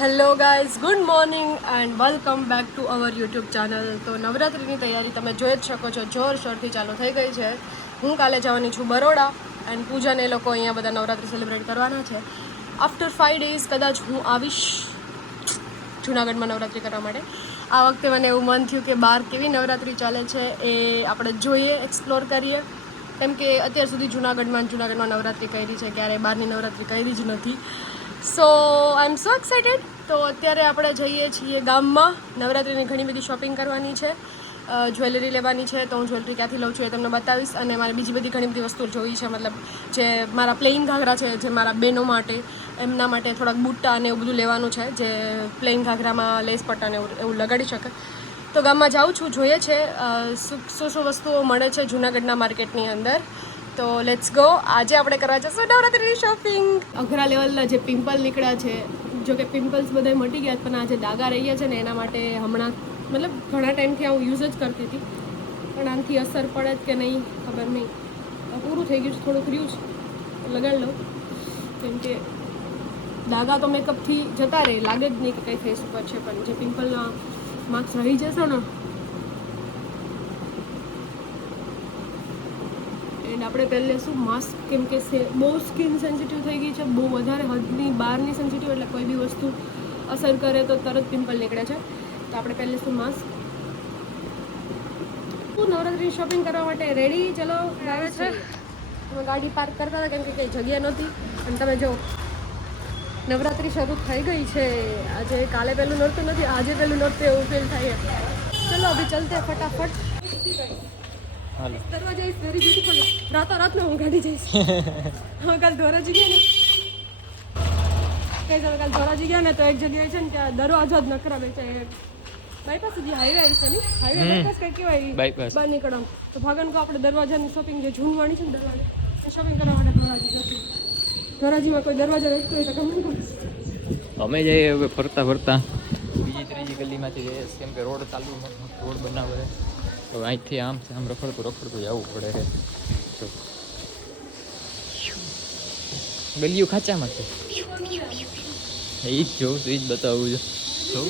Hello guys, good morning and welcome back to our YouTube channel. તો નવરાત્રિની તૈયારી તમે જોઈ જ શકો છો, જોરશોરથી ચાલુ થઈ ગઈ છે. હું કાલે જવાની છું બરોડા એન્ડ પૂજાને એ લોકો અહીંયા બધા નવરાત્રિ સેલિબ્રેટ કરવાના છે. આફ્ટર 5 days કદાચ હું આવીશ જૂનાગઢમાં નવરાત્રિ કરવા માટે. આ વખતે મને એવું મન થયું કે બહાર કેવી નવરાત્રિ ચાલે છે એ આપણે જોઈએ, એક્સપ્લોર કરીએ. કેમ કે અત્યાર સુધી જૂનાગઢમાં નવરાત્રિ કરી છે, ક્યારેય બહારની નવરાત્રિ કરી જ નથી. સો આઈ એમ સો એક્સાઇટેડ. તો અત્યારે આપણે જઈએ છીએ ગામમાં. નવરાત્રિની ઘણી બધી શોપિંગ કરવાની છે, જ્વેલરી લેવાની છે. તો હું જ્વેલરી ક્યાંથી લઉં છું એ તમને બતાવીશ. અને મારે બીજી બધી ઘણી બધી વસ્તુઓ જોઈ છે, મતલબ જે મારા પ્લેઇન ઘાઘરા છે, જે મારા બહેનો માટે, એમના માટે થોડાક બુટ્ટા અને એવું બધું લેવાનું છે, જે પ્લેઇન ઘાઘરામાં લેસ પટ્ટાને એવું લગાડી શકે. તો ગામમાં જાઉં છું, જોઈએ છે શું વસ્તુઓ મળે છે જૂનાગઢના માર્કેટની અંદર. તો લેટ્સ ગો. આજે આપણે કરવા જશું નવરાત્રિની શોપિંગ. અઘરા લેવલના જે પિમ્પલ નીકળ્યા છે, જો કે પિમ્પલ્સ બધા મટી ગયા, પણ આ જે ડાઘા રહી ગયા છે ને એના માટે હમણાં મતલબ ઘણા ટાઈમથી હું યુઝ જ કરતી હતી, પણ આનાથી અસર પડે જ કે નહીં ખબર નહીં. પૂરું થઈ ગયું છે, થોડુંક રહ્યું છે, લગાડી લઉં. કેમ કે ડાઘા તો મેકઅપથી જતા રહે, લાગે જ નહીં કે કંઈ ફેસ ઉપર છે, પણ જે પિમ્પલના માર્ક્સ રહી જશે ને. એન્ડ આપણે પહેલે શું માસ્ક, કેમ કે બહુ સ્કિન સેન્સિટિવ થઈ ગઈ છે, બહુ વધારે હદની બહારની સેન્સિટિવ, એટલે કોઈ બી વસ્તુ અસર કરે તો તરત પિમ્પલ નીકળે છે. તો આપણે પહેલે શું માસ્ક. નવરાત્રિની શોપિંગ કરવા માટે રેડી. ચલો આવે છે. અમે ગાડી પાર્ક કરતા હતા કેમ કે કંઈ જગ્યા નહોતી. અને તમે જો નવરાત્રિ શરૂ થઈ ગઈ છે. આજે કાલે પહેલું નોરતું નથી, આજે પહેલું નોરતું એવું ફીલ થાય. ચલો અભી ચલતે ફટાફટ. દરવાજા ઇઝ વેરી બ્યુટીફુલ. રાતોરાતનો હું ગાડી જઈશ. હા, કાલ ધોરાજી ગયા ને, કાલ ધોરાજી ગયા ને તો એક જગ્યાએ છે ને ત્યાં દરવાજા જ નકરા બેચાય. બાયપાસ સુધી હાઈવે આવી છે ને, હાઈવે બાયપાસ કઈ કહેવાય, બહાર નીકળવાનું. તો ભાગન કો આપણે દરવાજાની શોપિંગ જે જૂનવાણી છે ને દરવાજા એ શોપિંગ કરવા માટે ધોરાજી જશું. ધોરાજીમાં કોઈ દરવાજા વેચતો હોય તો ગમે. અમે જઈએ હવે ફરતા ફરતા બીજી ત્રીજી ગલીમાંથી જઈએ, કેમ કે રોડ ચાલુ રોડ બનાવે તો અહીંથી આમ રખડતું જવું પડે છે. ગલીઓ ખાચામાં છે, એ જ જોઉં છું, એ જ બતાવું છું.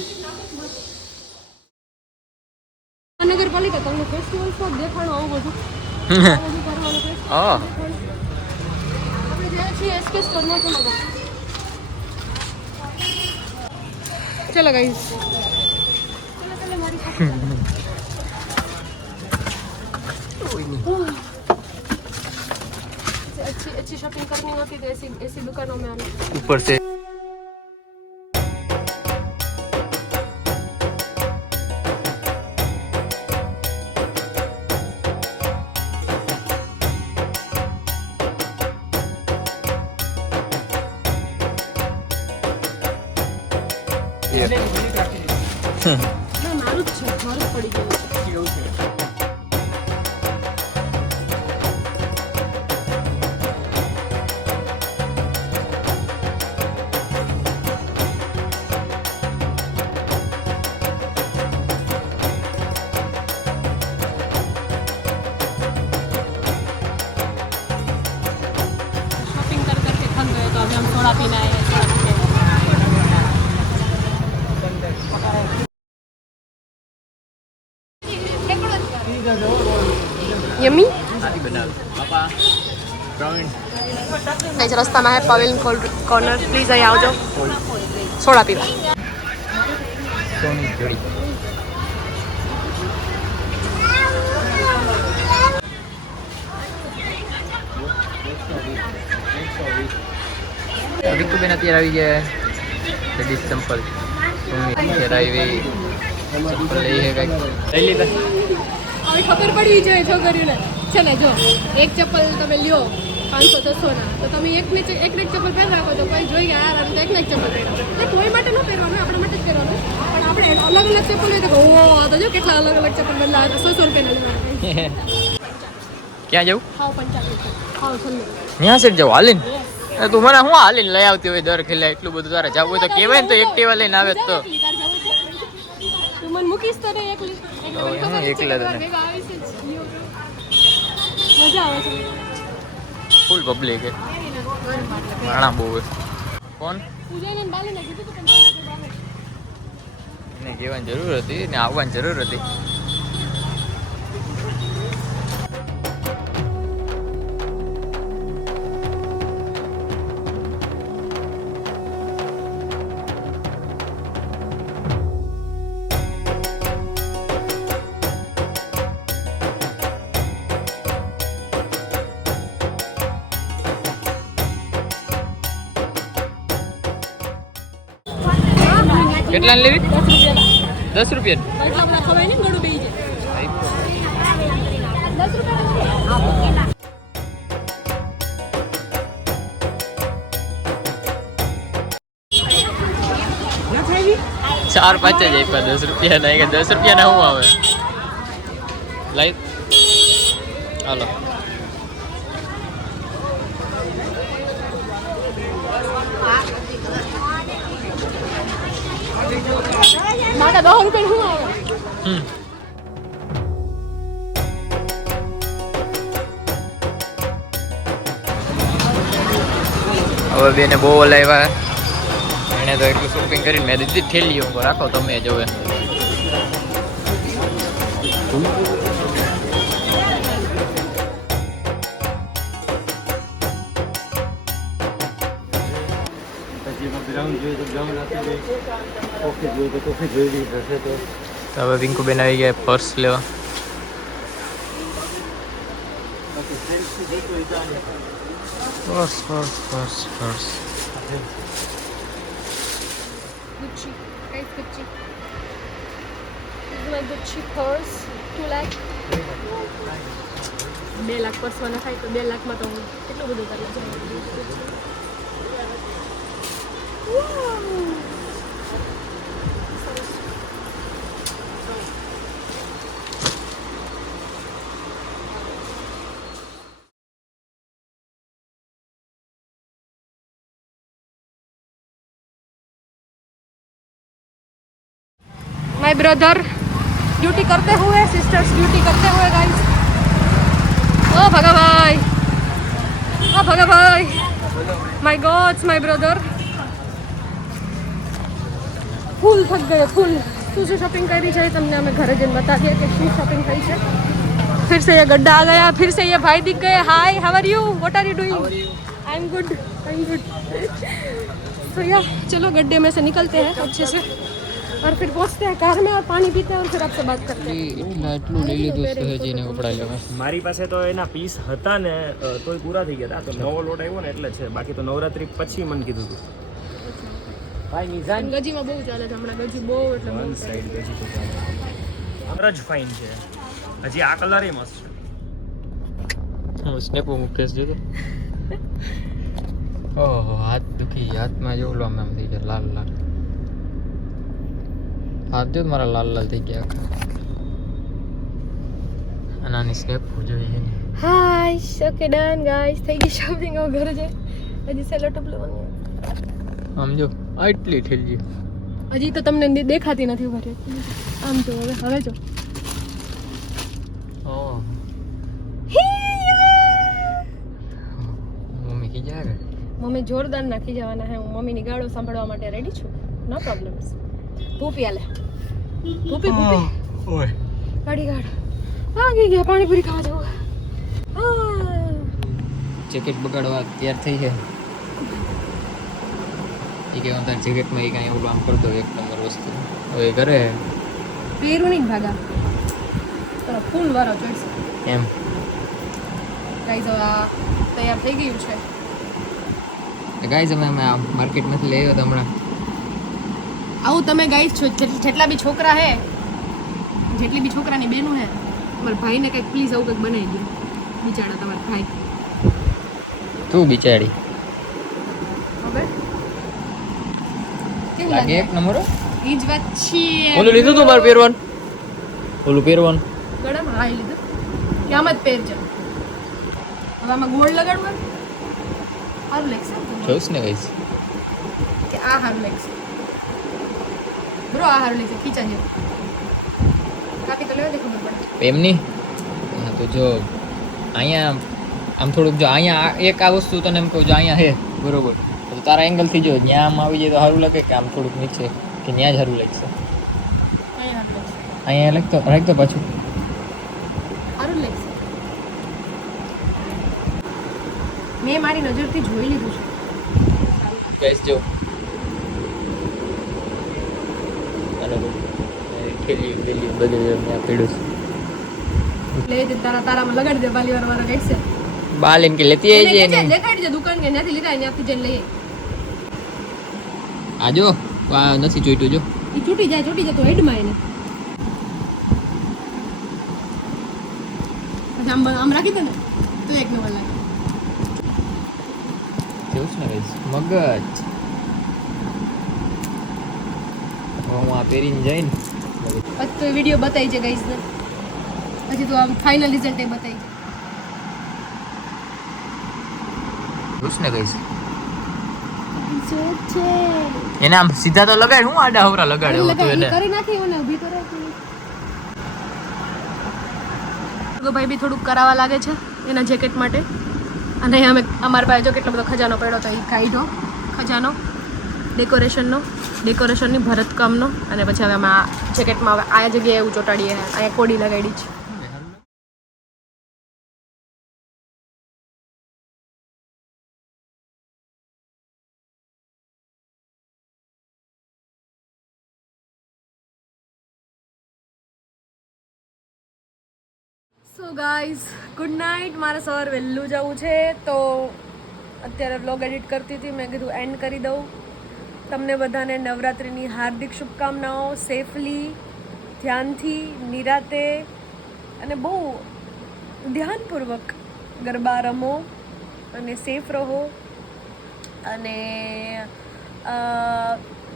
નગરપાલિકા તમને ફેસ્ટિવલ પર દેખાડો આવું બધું. આપણે જઈએ છીએ એસકે સ્ટોરમાં. ચલો ગાઈસ, ચલો મારી સાથે अच्छी शॉपिंग करनी होती तो ऐसी दुकानों में आना. ऊपर से મારું જ છે, મારું પડી ગયું છે. शॉपिंग कर करके थक गए तो अभी हम थोड़ा पीना है. यम्मी गाइस, रस्ताમાં है પવેલ કોર્નર. પ્લીઝ અહીં આવજો સોડા પીવા. રીતુબેન અત્યારે આવી ગયા લેડીઝ ચંપલ. અત્યારે આવી ચંપલ લઈ છે, કંઈક લઈ લીધા. હવે ખબર પડવી જોઈએ છોકરીઓને છે ને. જો એક ચપ્પલ તમે લ્યો 500-600 તો તમે એકને એક ચપ્પલ પહેરી રાખો તો કોઈ જોઈ ગયા યાર, તો એકને એક ચપ્પલ પહેરવાનું. એટલે કોઈ માટે ન પહેરવાનું, આપણા માટે જ પહેરવાનું. પણ આપણે અલગ અલગ ચપ્પલ હોય તો તો જો કેટલા અલગ અલગ ચપ્પલ બદલા 100 રૂપિયાના લેવાના. ક્યાં જવું? ખાવ 45 ખાવ 96. ત્યાં સેટ જવું હાલીને? તું મને હું હાલીને લઈ આવતી હોય દર ખેલા? એટલું બધું તારે જવું હોય તો કહેવાય ને, તો એક્ટિવા લઈને આવે તો. તું મને મૂકીશ તો નહીં એકલી? એકલા તને મજા આવે છે. ફૂલ પબ્લિક હે, ઘણા બહુ હે. કોણ? પૂજાને બાલીને કીધું તો એને કહેવાની જરૂર હતી ને આવવાની જરૂર હતી. કેટલા લેવી? 10 રૂપિયા. ચાર પાંચ જ આપ્યા 10 રૂપિયા ના. 10 રૂપિયા ના શું આવે? લાઈ હાલો. મારા 10 રૂપિયા શું આવે? હવે બેને બહુ લાવ્યા. એને તો એટલું શોપિંગ કરીને મેં દીધી થેલીઓ રાખો તમે જોવે. તો હવે પિંકુબેન આવી ગયા પર્સ લેવા. Purse purse purse purse Gucci. Guys, Gucci. This is my Gucci purse. 2 lakh. 2 lakh પર્સમાં નખાય તો 2 લાખમાં તો હું કેટલું બધું કરી જાય. माय ब्रदर ड्यूटी करते हुए, सिस्टर्स ड्यूटी करते हुए गाइस. ओ भगा भाई, ओ भगा भाई, my God's my brother full थक गए फुल. શું શોપિંગ કરી છે તમને અમે ઘરે જઈને બતાવીએ કે શું શોપિંગ કરી છે. फिर से ये गड्ढा आ गया, फिर से ये भाई दिख गए. Hi, how are you, what are you doing? I am good, I am good. तो या चलो गड्ढे में से निकलते हैं अच्छे से और फिर पहुंचते हैं कार में और पानी पीते हैं और फिर आपसे बात करते हैं. એટલું લઈ લીધું સહેજીને કપડા લેવા. મારી પાસે તો એના પીસ હતા ને તોય પૂરા થઈ ગયા હતા. તો નવો લોટ આવ્યો ને એટલે છે. બાકી તો નવરાત્રી પછી મને કીધું હતું. ભાઈ નિઝાન ગજીમાં બહુ ચાલે છે હમણાં. ગજી બહુ એટલે બહુ વન સાઈડ ગજી તો ચાલે. જ ફાઇન છે. હજી આ કલર એ મસ્ત છે. હું સ્નેપ મૂકેશ જોતો. ઓહો હાથ દુખી. હાથમાં જેવું આમ થઈ ગયા લાલ લાલ. હાથ જો મારા લાલ લાલ થઈ ગયા આખા. આની સ્નેપ જોઈએ. હાય ઓકે ડન ગાઈસ, થઈ ગઈ શોપિંગ. હવે ઘરે જઈ હજી સેલો ટપ લેવાનું. આમ જો આટલી ઠેલી. હજી તો તમને દેખાતી નથી ઉભા રહે. આમ જો હવે જો. ઓહ મમ્મી કી જાય. મમ્મી જોરદાર નાખી જવાના હે. હું મમ્મીની ગાળો સાંભળવા માટે રેડી છું. નો પ્રોબ્લેમ્સ. ભૂપી આલે ભૂપી ભૂપી. ઓય ગાડી ગાડ આગી ગયા. પાણીપુરી ખાવા જવું. જેકેટ બગાડવા તૈયાર થઈ છે. એ કે તાર જેકેટમાં એ કાંઈ એવું આમ કરી દો. એક નંબર વસ્તુ. હવે ઘરે પહેરું નહીં ભાગા તો ફૂલ વાળો ચોઈસ એમ ગાઈઝ. હવે આ તૈયાર થઈ ગયું છે. ગાઈઝ અમે માર્કેટમાંથી લઈ આવ્યો તો હમણાં. આવું તમે ગાઈઝ છો જેટલા બી છોકરા હે, જેટલી બી છોકરાની બેનું હે, તમારા ભાઈને કંઈક પ્લીઝ આવું કંઈક બનાવી દો. બિચારા તમારા ભાઈ. તું બિચારી હવે કેવું લાગે એક નંબર. ઈ જ વાત છે. ઓલું લીધું તું મારે પહેરવાનું. ઓલું પહેરવાનું ગળામાં હાઈ લીધું કે આમ જ પહેરજો. હવે આમાં ગોળ લગાડવું સારું લાગશે જોઈશ ને ગાઈઝ. કે આ સારું લાગશે બ્રો. આ સારું લાગશે ખીચા જેવું. કાપી તો લેવા દે ખબર પડે. એમની હા તો જો અહીંયા આમ થોડુંક જો અહીંયા એક આ વસ્તુ તને એમ કહું જો અહીંયા હે બરોબર. તો તારા એંગલથી જો ત્યાં આમ આવી જાય તો સારું લાગે કે આમ થોડુંક નીચે કે ત્યાં જ સારું લાગશે. અહીંયા રાખતો પાછું સારું લાગશે. મેં મારી નજરથી જોઈ લીધું છે. ગેસ જો અને ખેલી બધું મેં પીડું લે તે તારામાં લગાડી દે બાલીવાર વાળા રહેશે. બાલ એમ કે લેતી આવી એને જઈએ કહેજે, લેખાડી દે દુકાન કે ત્યાંથી લીધા ત્યાંથી જઈને લઈએ. આ જો આ નથી જોઈતું જો એ છૂટી જાય તો હેડમાં એને પછી આમ રાખી દે ને તો એક નંબર લાગે. જેવું છે ને guys, મગજ હું આ પહેરીને જઈને પછી તો વિડીયો બતાવી છે ગાઈઝ ને, પછી તો આમ ફાઇનલ રિઝલ્ટ એ બતાવી છે. જોશ ને guys. એને આમ સીધા તો લગાડ હું આડા હવરા લગાડે એવું તું એને કરી નાખી મને ઊભી કરે. તો ભાઈ બી થોડુંક કરાવવા લાગે છે એના જેકેટ માટે. અને અમે અમારા પાસે જો કેટલો બધો ખજાનો પડ્યો તો એ કાઢ્યો ખજાનો ડેકોરેશનની ભરતકામનો. અને પછી હવે અમે આ જેકેટમાં હવે આ જગ્યાએ એવું ચોંટાડીએ, અહીંયા કોડી લગાડી છે. So guys good night. મારે સવાર વહેલું જવું છે તો અત્યારે વ્લોગ એડિટ કરતી હતી. મેં કીધું એન્ડ કરી દઉં. તમને બધાને નવરાત્રિની હાર્દિક શુભકામનાઓ. સેફલી, ધ્યાનથી, નિરાતે અને બહુ ધ્યાનપૂર્વક ગરબા રમો અને સેફ રહો. અને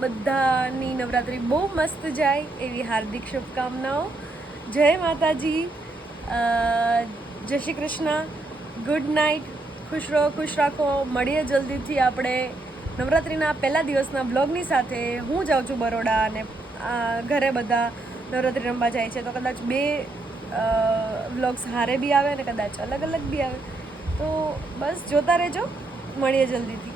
બધાની નવરાત્રિ બહુ મસ્ત જાય એવી હાર્દિક શુભકામનાઓ. જય માતાજી, જય શ્રી કૃષ્ણ, ગુડ નાઇટ, ખુશ રહો, ખુશ રાખો. મળીએ જલ્દીથી આપણે નવરાત્રિના પહેલા દિવસના બ્લોગની સાથે. હું જાઉં છું બરોડા અને ઘરે બધા નવરાત્રિ રમવા જાય છે, તો કદાચ બે વ્લોગ્સ હારે બી આવે અને કદાચ અલગ અલગ બી આવે. તો બસ જોતા રહેજો, મળીએ જલ્દીથી.